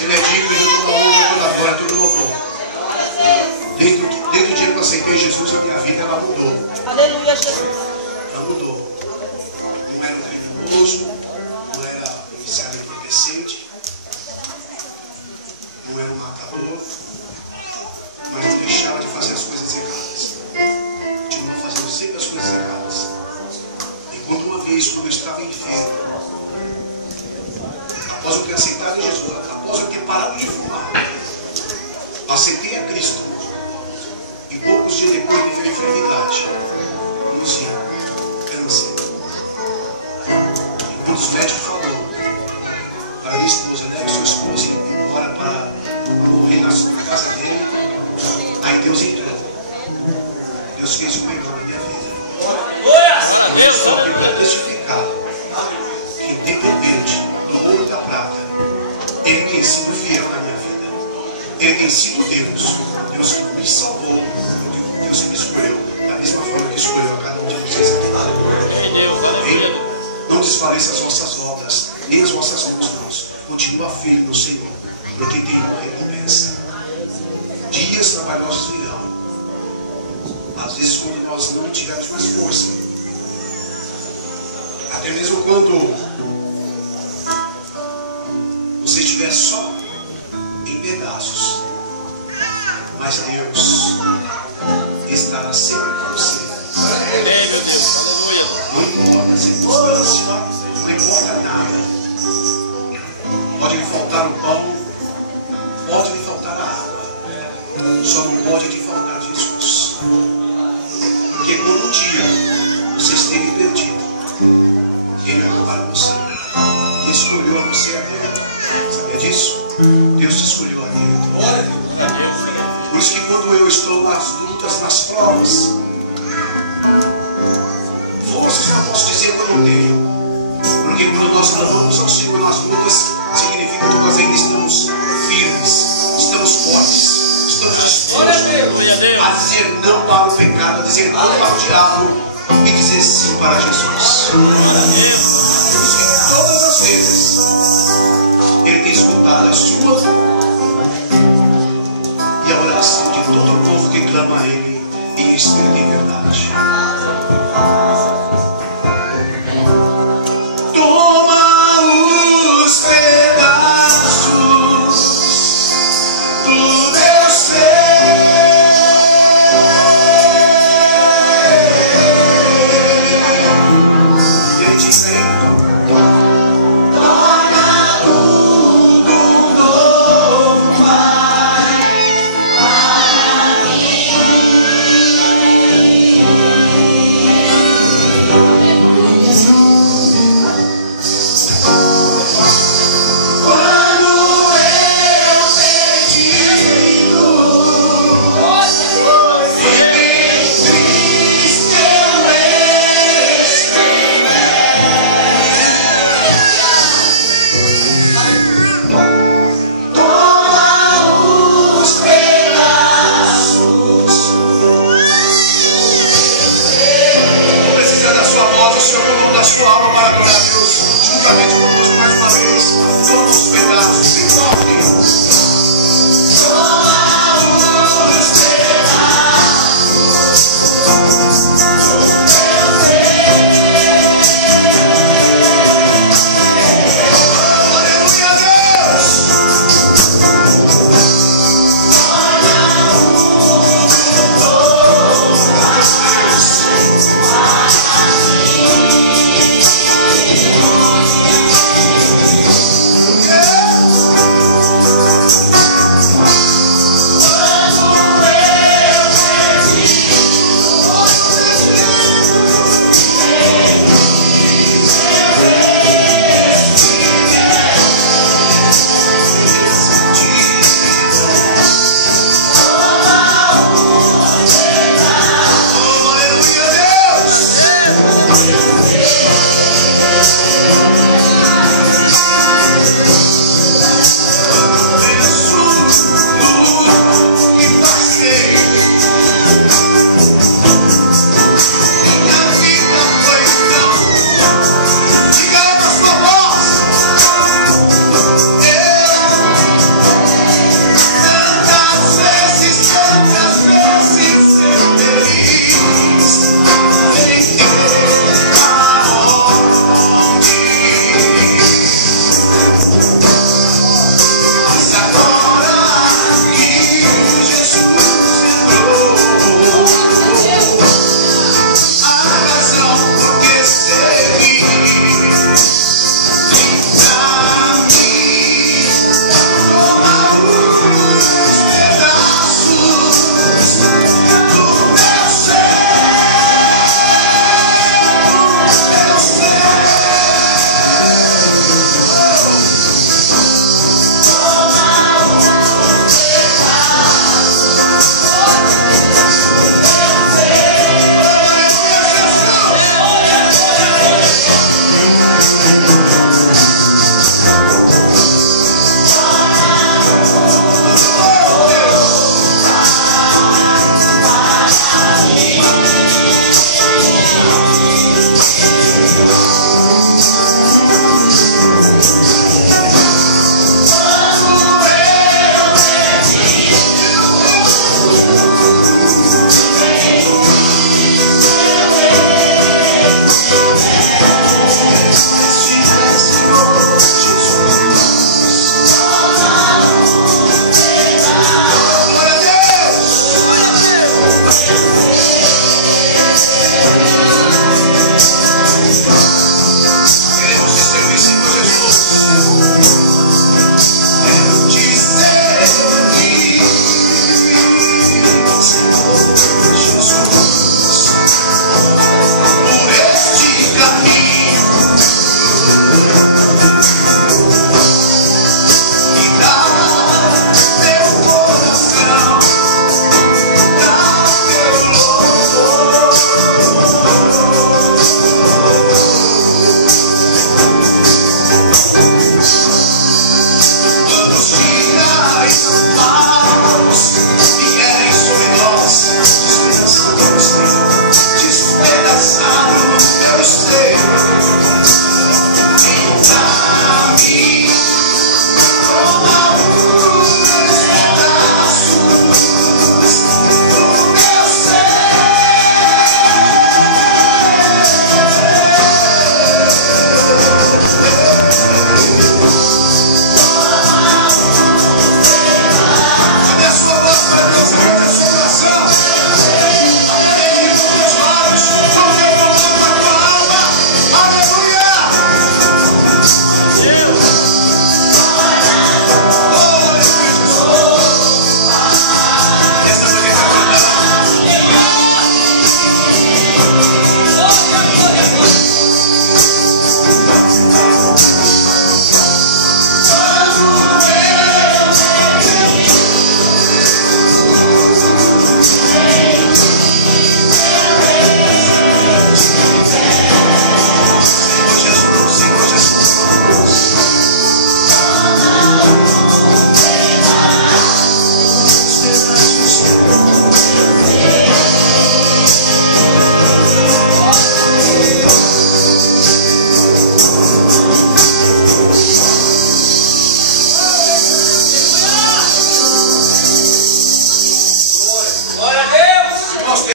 Ele é digno de toda honra, toda glória, todo louvor. Desde o dia que eu aceitei Jesus, a minha vida ela mudou. Aleluia, Jesus. Ela mudou. Não era um criminoso, não era iniciado entorpecente, não era um matador, mas não deixava de fazer as coisas erradas. Continuava fazendo sempre as coisas erradas. E quando uma vez, quando eu estava enfermo, após eu ter aceitado Jesus, após eu ter parado de fumar, eu aceitei a Cristo. E poucos dias depois me veio a enfermidade. Luzia, câncer. E quando os médicos falaram para minha esposa, leve sua esposa embora para morrer na casa dele, aí Deus entrou. Deus fez um milagre na minha vida. Eu estou aqui para testificar que, independente do ouro e da prata, Ele tem sido fiel na minha vida. Ele tem sido Deus. Deus que me salvou, Deus que me escolheu, da mesma forma que escolheu a cada um de vocês aqui. Amém? Não desfaleça as vossas obras, nem as vossas mãos. Continua firme no Senhor, porque tem uma recompensa. Dias trabalhosos virão. Às vezes, quando nós não tivermos mais força, até mesmo quando você estiver só em pedaços, mas Deus estará sempre com você. Não importa a circunstância, não importa nada. Pode lhe faltar o pão, pode lhe faltar a água, só não pode lhe faltar Jesus. Porque quando um dia você esteve perdido, Ele olhou para você e escolheu a você a Deus. Sabia disso? Deus te escolheu a Deus. Por isso que quando eu estou nas lutas, nas provas, forças não posso dizer que eu não tenho. Porque quando nós clamamos ao Senhor nas lutas, significa que nós ainda estamos firmes, estamos fortes, estamos dispostos a dizer não para o pecado, a dizer não para o diabo e dizer sim para Jesus. Por isso que todas as vezes Ele tem escutado a sua e a oração de todo o povo que clama a Ele.